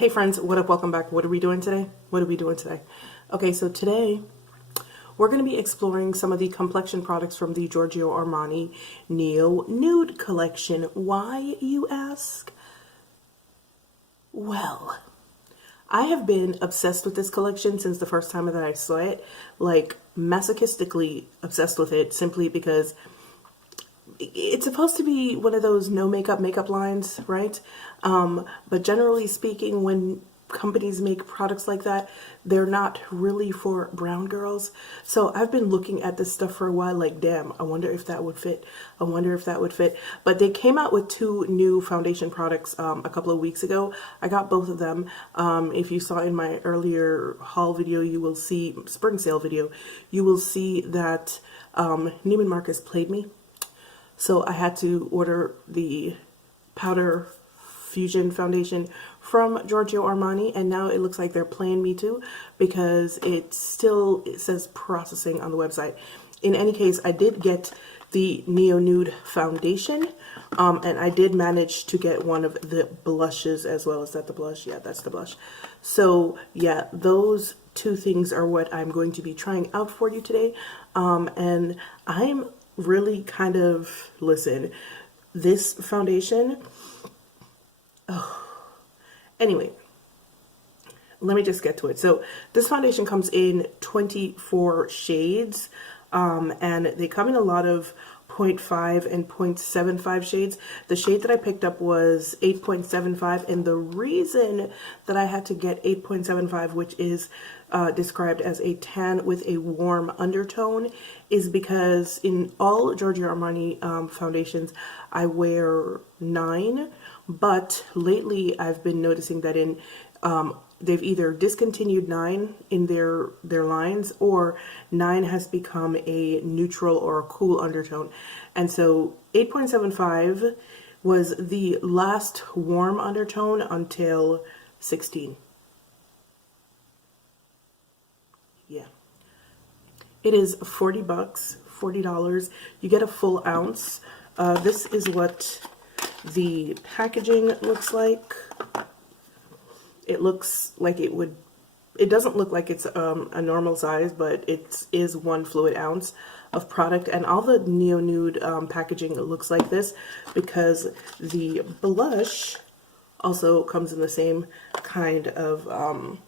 Hey friends, what up? Welcome back. What are we doing today? Okay, so today we're going to be exploring some of the complexion products from the Giorgio Armani Neo Nude collection. Why, you ask? Well, I have been obsessed with this collection since the first time that I saw it, like masochistically obsessed with it, simply because it's supposed to be one of those no makeup lines, right? But generally speaking, when companies make products like that, they're not really for brown girls. So I've been looking at this stuff for a while, like, damn, I wonder if that would fit. But they came out with two new foundation products a couple of weeks ago. I got both of them. If you saw in my earlier haul video, you will see, spring sale video, you will see that Neiman Marcus played me. So I had to order the Powder Fusion Foundation from Giorgio Armani, and now it looks like they're playing me too, because it says processing on the website. In any case, I did get the Neo Nude Foundation, and I did manage to get one of the blushes as well. Is that the blush? Yeah, that's the blush. So yeah, those two things are what I'm going to be trying out for you today, and I'm really kind of, listen, this foundation, anyway, let me just get to it. So this foundation comes in 24 shades, and they come in a lot of 0.5 and 0.75 shades. The shade that I picked up was 8.75, and the reason that I had to get 8.75, which is described as a tan with a warm undertone, is because in all Giorgio Armani foundations, I wear 9, but lately I've been noticing that in they've either discontinued 9 in their lines, or 9 has become a neutral or a cool undertone. And so 8.75 was the last warm undertone until 16. Yeah. It is $40, $40. You get a full ounce. This is what the packaging looks like. It looks like it doesn't look like it's a normal size, but it is 1 fluid ounce of product. And all the Neo Nude packaging looks like this, because the blush also comes in the same kind of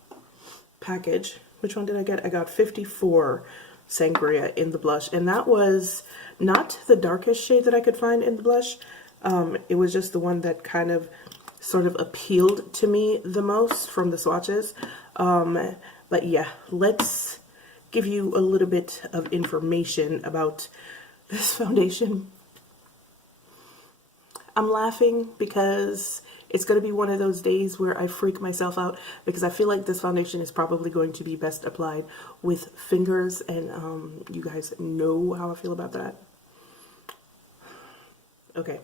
package. Which one did I get? I got 54 Sangria in the blush, and that was not the darkest shade that I could find in the blush. It was just the one that kind of sort of appealed to me the most from the swatches. But yeah, let's give you a little bit of information about this foundation. I'm laughing because it's going to be one of those days where I freak myself out, because I feel like this foundation is probably going to be best applied with fingers, and you guys know how I feel about that. Okay,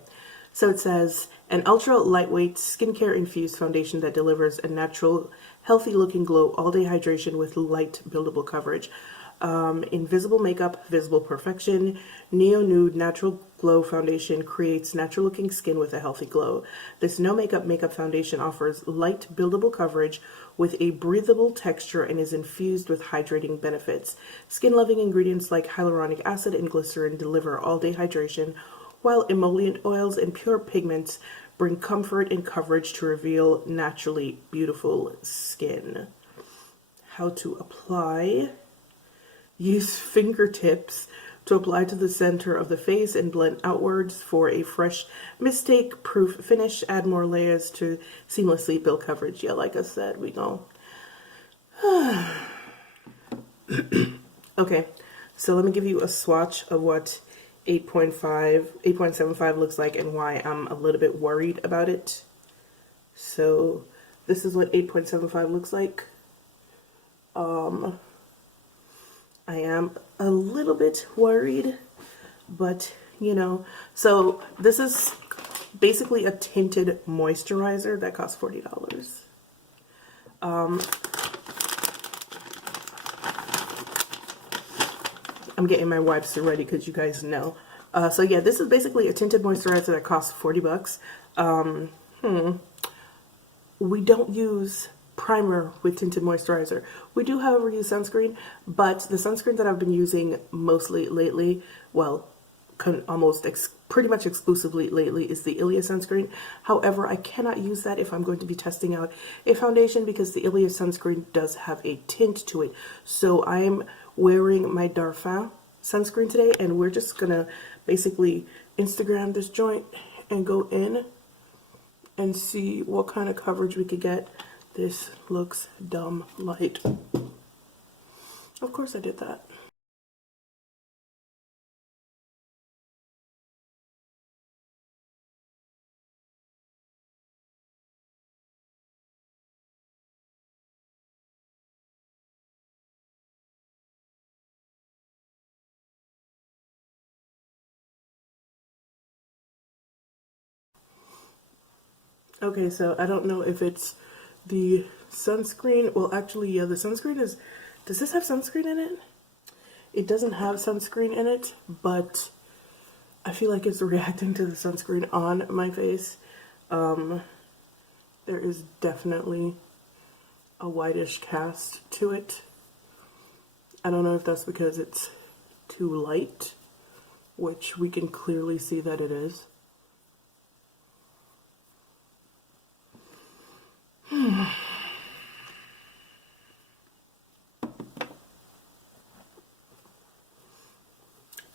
so it says, an ultra lightweight skincare infused foundation that delivers a natural, healthy looking glow, all day hydration with light buildable coverage. Invisible makeup, visible perfection. Neo Nude Natural Glow Foundation creates natural looking skin with a healthy glow. This no makeup foundation offers light buildable coverage with a breathable texture and is infused with hydrating benefits. Skin loving ingredients like hyaluronic acid and glycerin deliver all day hydration, while emollient oils and pure pigments bring comfort and coverage to reveal naturally beautiful skin. How to apply. Use fingertips to apply to the center of the face and blend outwards for a fresh, mistake-proof finish. Add more layers to seamlessly build coverage. Yeah, like I said, we go. Okay, so let me give you a swatch of what 8.75 looks like and why I'm a little bit worried about it. So this is what 8.75 looks like. I am a little bit worried, but you know, so this is basically a tinted moisturizer that costs $40. I'm getting my wipes ready because you guys know. So yeah, this is basically a tinted moisturizer that costs $40. we don't use primer with tinted moisturizer. We do, however, use sunscreen, but the sunscreen that I've been using mostly lately, well, pretty much exclusively lately, is the Ilia sunscreen. However, I cannot use that if I'm going to be testing out a foundation because the Ilia sunscreen does have a tint to it. So I'm wearing my Darphin sunscreen today, and we're just gonna basically Instagram this joint and go in and see what kind of coverage we could get. This looks dumb light. Of course I did that. Okay, so I don't know if it's the sunscreen. Well, actually, yeah, the sunscreen is... Does this have sunscreen in it? It doesn't have sunscreen in it, but I feel like it's reacting to the sunscreen on my face. There is definitely a whitish cast to it. I don't know if that's because it's too light, which we can clearly see that it is.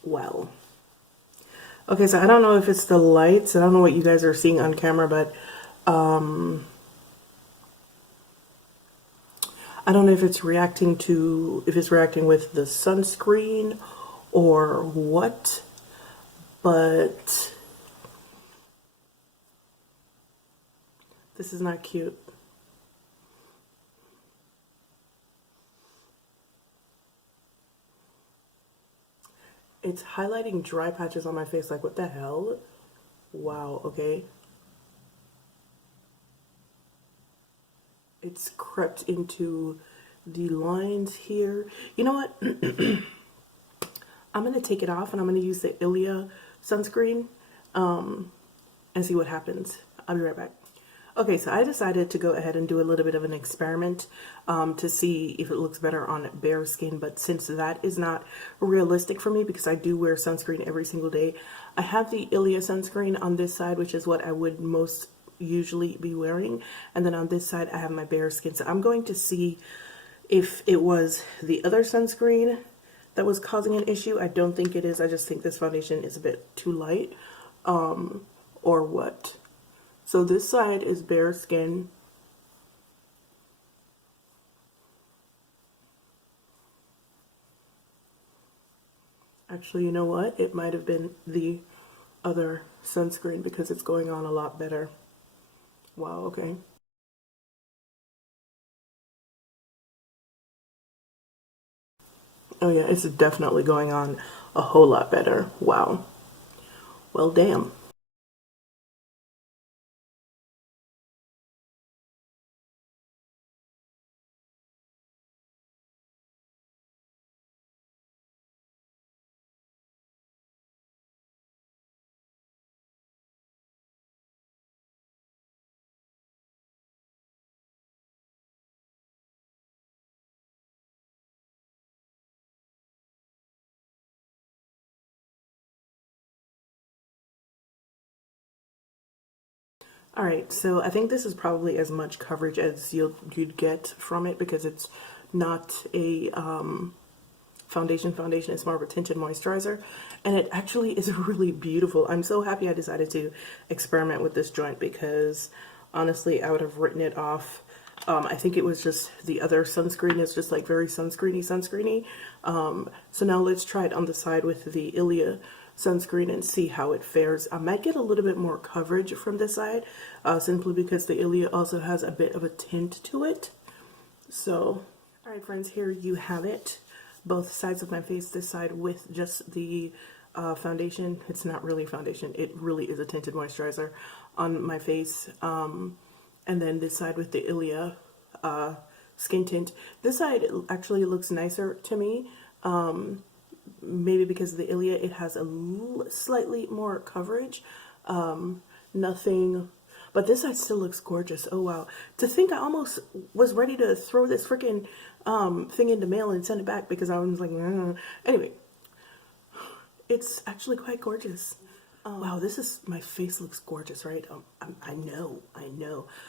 Well, okay, so I don't know if it's the lights. I don't know what you guys are seeing on camera, but I don't know if it's reacting with the sunscreen or what, but this is not cute. It's highlighting dry patches on my face. Like, what the hell? Wow, okay. It's crept into the lines here. You know what? I'm going to take it off and I'm going to use the Ilia sunscreen and see what happens. I'll be right back. Okay, so I decided to go ahead and do a little bit of an experiment to see if it looks better on bare skin, but since that is not realistic for me because I do wear sunscreen every single day, I have the Ilia sunscreen on this side, which is what I would most usually be wearing, and then on this side I have my bare skin. So I'm going to see if it was the other sunscreen that was causing an issue. I don't think it is. I just think this foundation is a bit too light, or what. So this side is bare skin. Actually, you know what? It might have been the other sunscreen because it's going on a lot better. Wow, okay. Oh yeah, it's definitely going on a whole lot better. Wow. Well, damn. All right, so I think this is probably as much coverage as you'd get from it because it's not a foundation. It's more of a tinted moisturizer, and it actually is really beautiful. I'm so happy I decided to experiment with this joint because honestly, I would have written it off. I think it was just the other sunscreen is just like very sunscreeny. So now let's try it on the side with the Ilia sunscreen and see how it fares. I might get a little bit more coverage from this side simply because the Ilia also has a bit of a tint to it. So, all right, friends, here you have it. Both sides of my face, this side with just the foundation. It's not really foundation. It really is a tinted moisturizer on my face. And then this side with the Ilia skin tint. This side actually looks nicer to me. Maybe because of the Ilia, it has a slightly more coverage. Nothing, But this side still looks gorgeous. Oh, wow. To think I almost was ready to throw this freaking thing into mail and send it back because I was like, anyway, it's actually quite gorgeous. Wow, my face looks gorgeous, right? I know.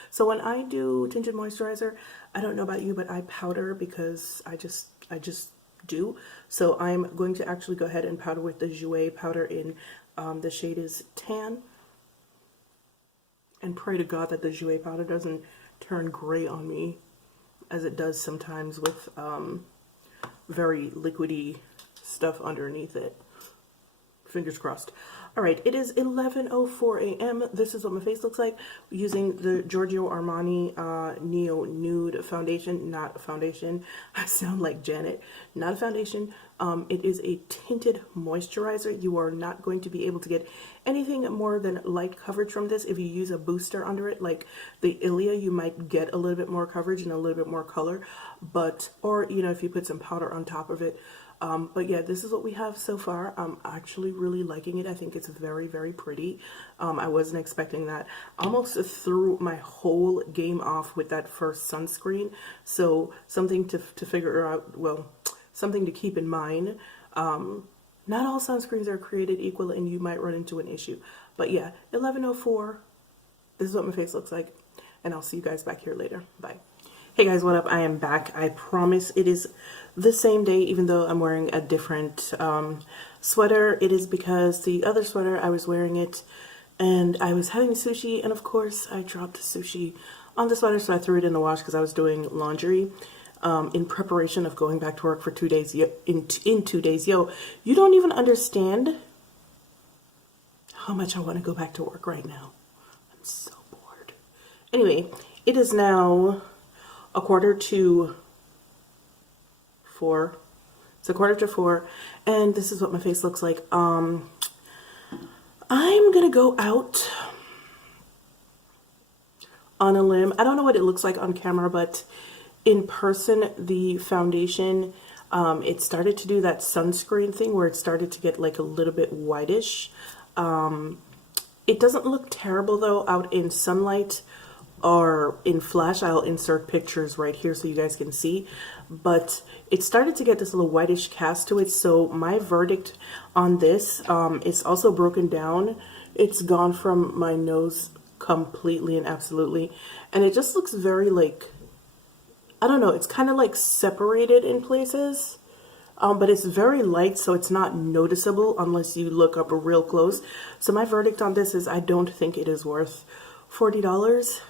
So when I do tinted moisturizer, I don't know about you, but I powder because I just do. So I'm going to actually go ahead and powder with the Jouer powder in, the shade is Tan. And pray to God that the Jouer powder doesn't turn gray on me, as it does sometimes with very liquidy stuff underneath it. Fingers crossed. All right, it is 11:04 a.m. This is what my face looks like using the Giorgio Armani Neo Nude foundation. Not a foundation. I sound like Janet. Not a foundation. It is a tinted moisturizer. You are not going to be able to get anything more than light coverage from this. If you use a booster under it, like the Ilia, you might get a little bit more coverage and a little bit more color. But, or, you know, if you put some powder on top of it. But yeah, this is what we have so far. I'm actually really liking it. I think it's very, very pretty. I wasn't expecting that. Almost threw my whole game off with that first sunscreen. So something to figure out, well, something to keep in mind. Not all sunscreens are created equal and you might run into an issue. But yeah, 11:04. This is what my face looks like. And I'll see you guys back here later. Bye. Hey guys, what up? I am back. I promise it is the same day, even though I'm wearing a different sweater. It is because the other sweater, I was wearing it and I was having sushi, and of course I dropped the sushi on the sweater, so I threw it in the wash because I was doing laundry in preparation of going back to work for 2 days. In 2 days, yo, you don't even understand how much I want to go back to work right now. I'm so bored. Anyway, it is now 3:45. It's 3:45, and this is what my face looks like. I'm gonna go out on a limb. I don't know what it looks like on camera, but in person, the foundation, it started to do that sunscreen thing where it started to get like a little bit whitish. It doesn't look terrible though out in sunlight or in flash. I'll insert pictures right here so you guys can see, but it started to get this little whitish cast to it. So my verdict on this, it's also broken down. It's gone from my nose completely and absolutely, and it just looks very like, I don't know, it's kind of like separated in places, but it's very light, so it's not noticeable unless you look up real close. So my verdict on this is I don't think it is worth $40.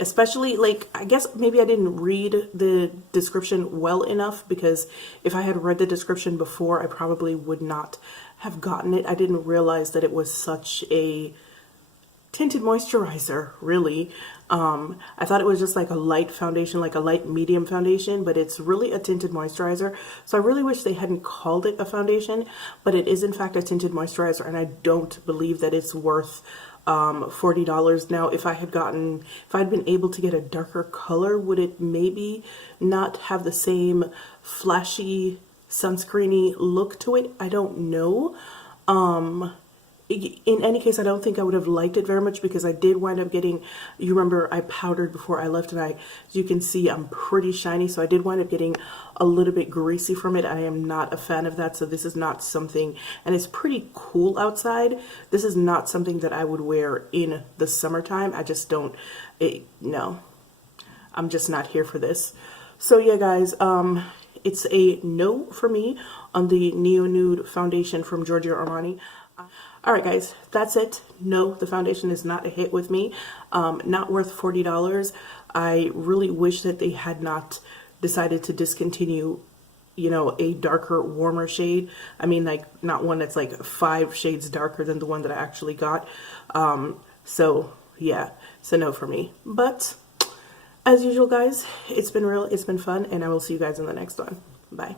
Especially, like, I guess maybe I didn't read the description well enough, because if I had read the description before, I probably would not have gotten it. I didn't realize that it was such a tinted moisturizer, really. I thought it was just like a light foundation, like a light medium foundation, but it's really a tinted moisturizer. So I really wish they hadn't called it a foundation, but it is in fact a tinted moisturizer, and I don't believe that it's worth $40. Now, if I'd been able to get a darker color, would it maybe not have the same flashy, sunscreeny look to it? I don't know. In any case, I don't think I would have liked it very much, because I did wind up getting, you remember I powdered before I left, and as you can see, I'm pretty shiny, so I did wind up getting a little bit greasy from it. I am not a fan of that, so this is not something, and it's pretty cool outside. This is not something that I would wear in the summertime. I just don't, no, I'm just not here for this. So yeah, guys, it's a no for me on the Neo Nude foundation from Giorgio Armani. Alright guys, that's it. No, the foundation is not a hit with me. Not worth $40. I really wish that they had not decided to discontinue, you know, a darker, warmer shade. I mean, like, not one that's like 5 shades darker than the one that I actually got. So yeah, so no for me. But as usual, guys, it's been real, it's been fun, and I will see you guys in the next one. Bye.